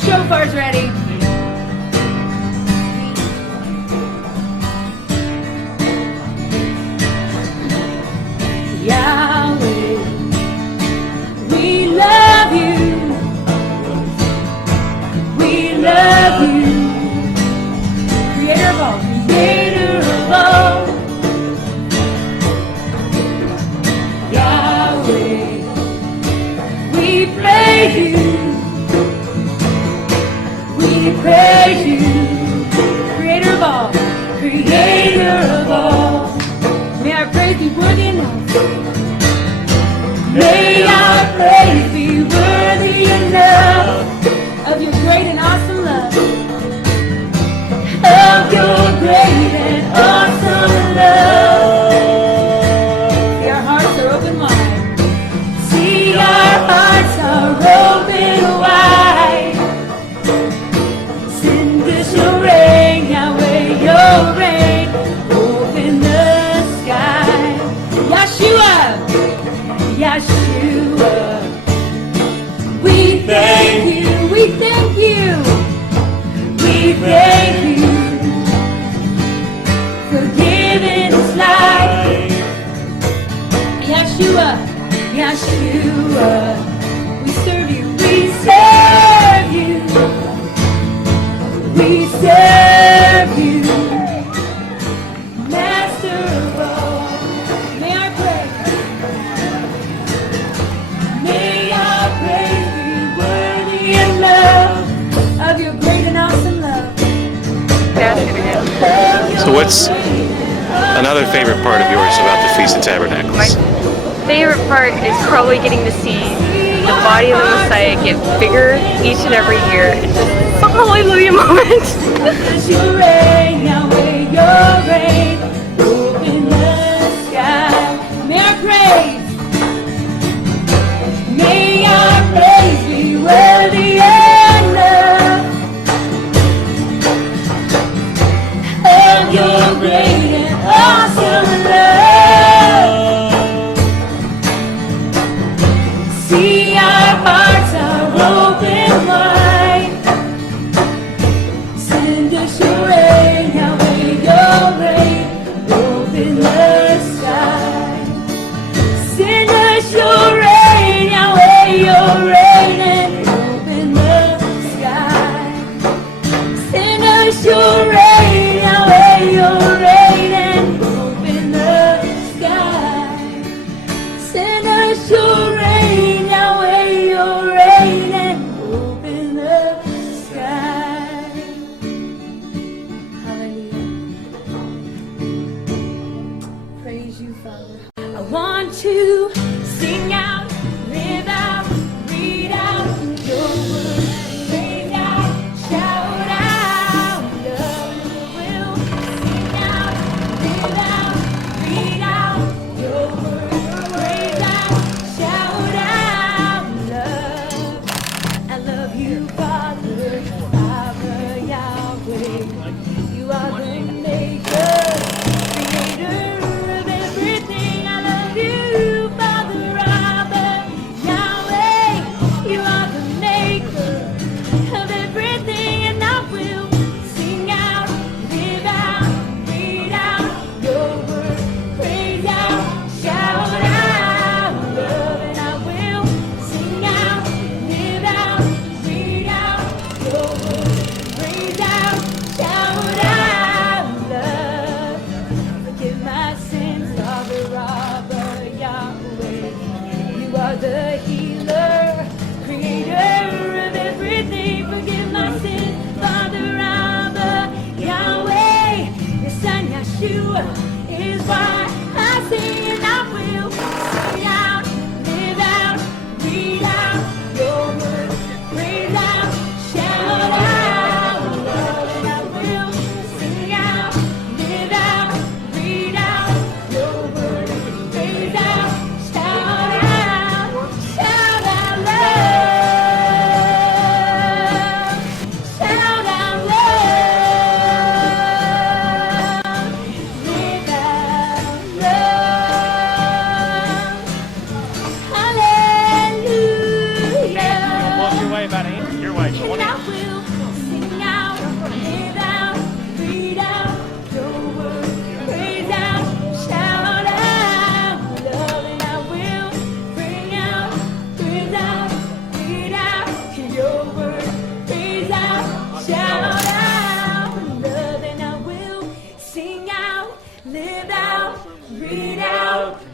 shofar's ready. Yahweh, we love you. We love you. Creator of all. Creator of all. Yahweh, we praise you. We praise you. Creator of all. Creator of all. May our praise be worthy enough. May our praise be worthy enough of your great and awesome love. Of your great and awesome love. See, our hearts are open wide. See, our hearts are open wide. Send us your rain, Yahweh, your rain. Open the sky. Yeshua, Yeshua. We thank you, we thank you. We thank you for giving us life. Yeshua, Yeshua, we serve you, we serve you, we serve you, Master of all. May our praise be worthy and love of your great and awesome love. So what's another favorite part of yours about the Feast of Tabernacles? My favorite part is probably getting to see the body of the Messiah get bigger each and every year. It's just a hallelujah moment. Your rain, Yahweh, your rain, open the sky. May our praise be worthy enough of your great and awesome love. See, our hearts are open wide. Send us your rain, Yahweh, your rain, open the sky. Send us your rain, Yahweh, your rain, and open the sky. Send us your rain, Yahweh, your rain, and open the sky. Send us your rain, Yahweh, your rain, and open the sky. Hallelujah. Praise you, Father. I want to sing out, live out, read out your word. Sing out, shout out, love will sing out, live out, read out your word. Praise out, shout out, love. I love you, Father, Abba, Yahweh. You are the maker, creator of everything. I love you, Father, Abba, Yahweh. You are the maker of everything, and I will sing out, live out, read out your word. Praise out, shout out, love, and I will sing out, live out, read out your word. Praise out, shout out, love. Forgive my sins, Father, Abba, Yahweh. You are the healer, creator of everything. Forgive my sins, Father, Abba, Yahweh. Your son, Yeshua, is why I sing, and I will sing out, live out, read out your word. Praise out, shout out, love, and I will sing out, live out, read out your word. Praise out, shout out, love, shout out love, live out love.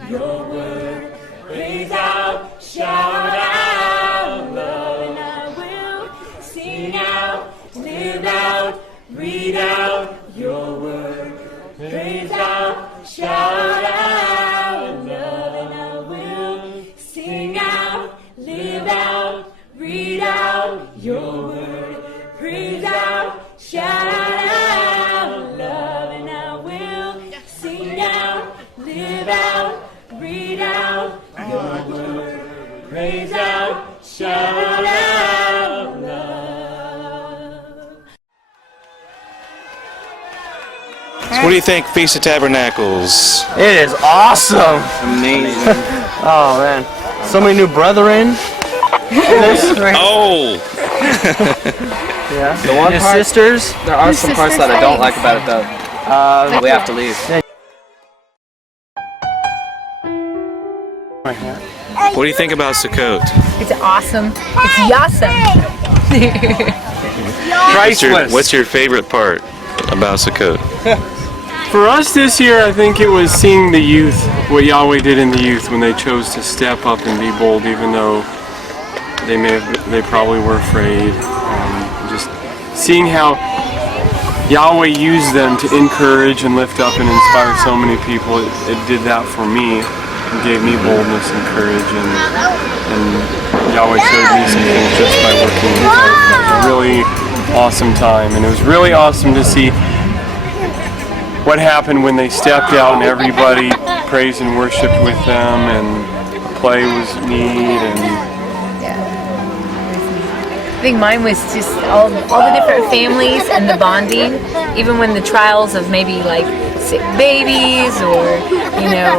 your word. Praise out, shout out love, and I will sing out, live out, read out your word. Praise out, shout out love, and I will sing out, live out, read out your word. Praise out, shout out love, and I will sing out, live out, read out your word. Praise out, shout out love. So what do you think, Feast of Tabernacles? It is awesome. Amazing. Oh man, so many new brethren. Oh! Yeah. The one His part, sisters. there are some parts that I don't like about it though. We have to leave. What do you think about Sukkot? It's awesome. It's yawesome. What's your favorite part about Sukkot? For us this year, I think it was seeing the youth, what Yahweh did in the youth when they chose to step up and be bold, even though they probably were afraid. Just seeing how Yahweh used them to encourage and lift up and inspire so many people, it did that for me. It gave me boldness and courage, and Yahweh showed me some things just by working with them. It was a really awesome time, and it was really awesome to see what happened when they stepped out and everybody praised and worshipped with them, and the play was neat. And I think mine was just all the different families and the bonding, even when the trials of maybe like sick babies or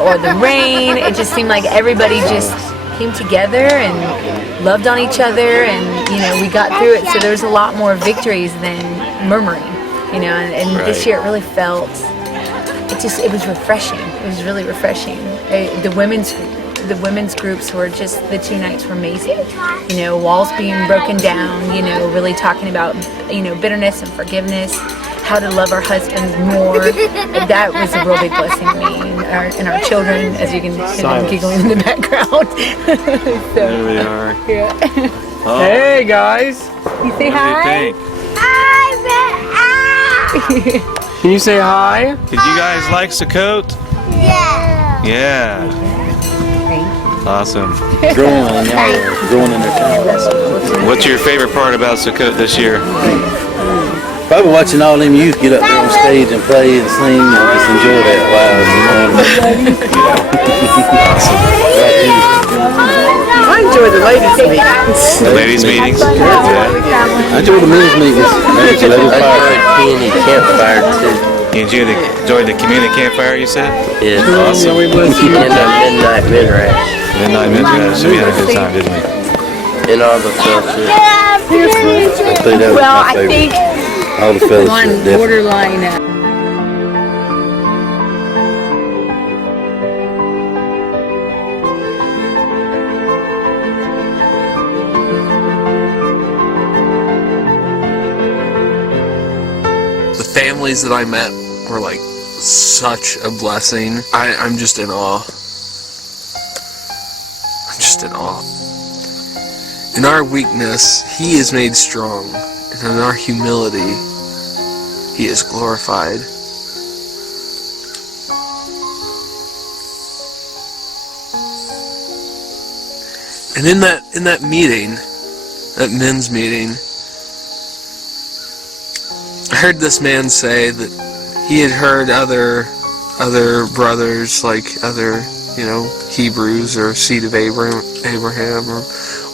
or the rain, it just seemed like everybody just came together and loved on each other, and we got through it. So there was a lot more victories than murmuring, and Right. This year it really felt, it was refreshing. It was really refreshing. The women's groups were just, the 2 nights were amazing. Walls being broken down, really talking about, bitterness and forgiveness, how to love our husbands more. That was a real big blessing to me and our children, as you can hear them giggling in the background. So, There they are. yeah. Oh, hey guys, You say what do you hi? think? can you say hi? Did you guys like Sukkot? Yeah. Yeah. Awesome. Growing in their town. What's your favorite part about Sukkot this year? Probably watching all them youth get up there on stage and play and sing and just enjoy that I enjoy the ladies' meetings. The ladies' meetings? Yeah. I enjoy the men's meetings. I enjoyed peony campfire too. You enjoyed the community campfire, you said? Yeah. Awesome. And midnight midrash. Midnight Midrash. We had a good time, didn't we? And all the fellowship. I think that was Well, my I favorite. think All the fellowship. one definitely. borderline. The families that I met were like such a blessing. I'm just in awe. I'm just in awe. In our weakness, He is made strong, and in our humility, He is glorified. And in that meeting, that men's meeting, I heard this man say that he had heard other brothers, like other, Hebrews or seed of Abraham or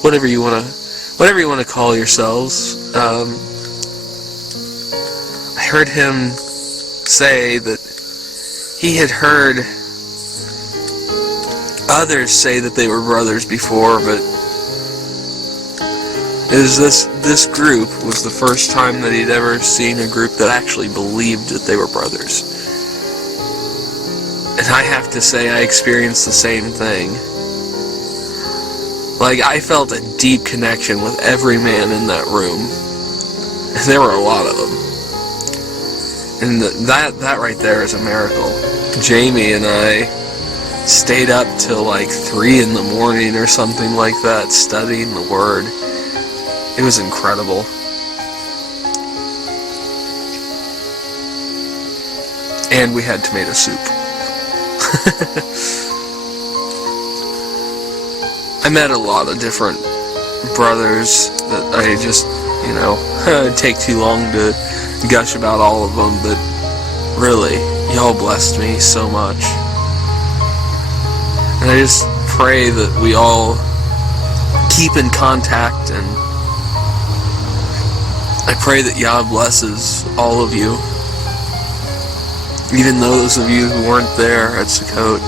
whatever you want to call yourselves. I heard him say that he had heard others say that they were brothers before, but it was this group was the first time that he'd ever seen a group that actually believed that they were brothers. And I have to say, I experienced the same thing. Like, I felt a deep connection with every man in that room. And there were a lot of them. And that right there is a miracle. Jamie and I stayed up till like 3 in the morning or something like that, studying the Word. It was incredible. And we had tomato soup. I met a lot of different brothers that I just, you know, it'd take too long to gush about all of them, but really, y'all blessed me so much. And I just pray that we all keep in contact, and I pray that Yah blesses all of you, even those of you who weren't there at Sukkot.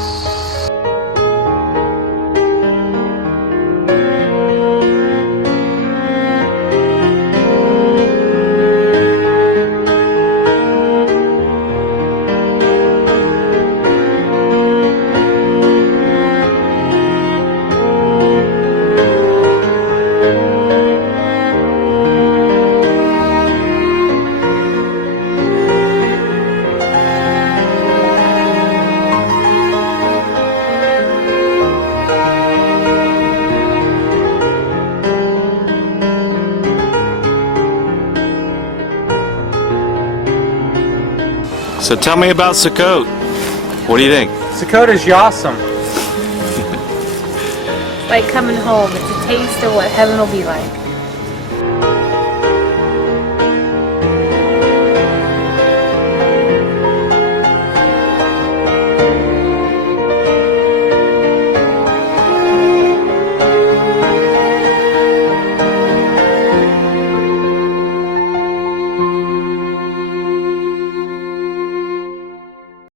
So tell me about Sukkot. What do you think? Sukkot is awesome. It's like coming home. It's a taste of what heaven will be like.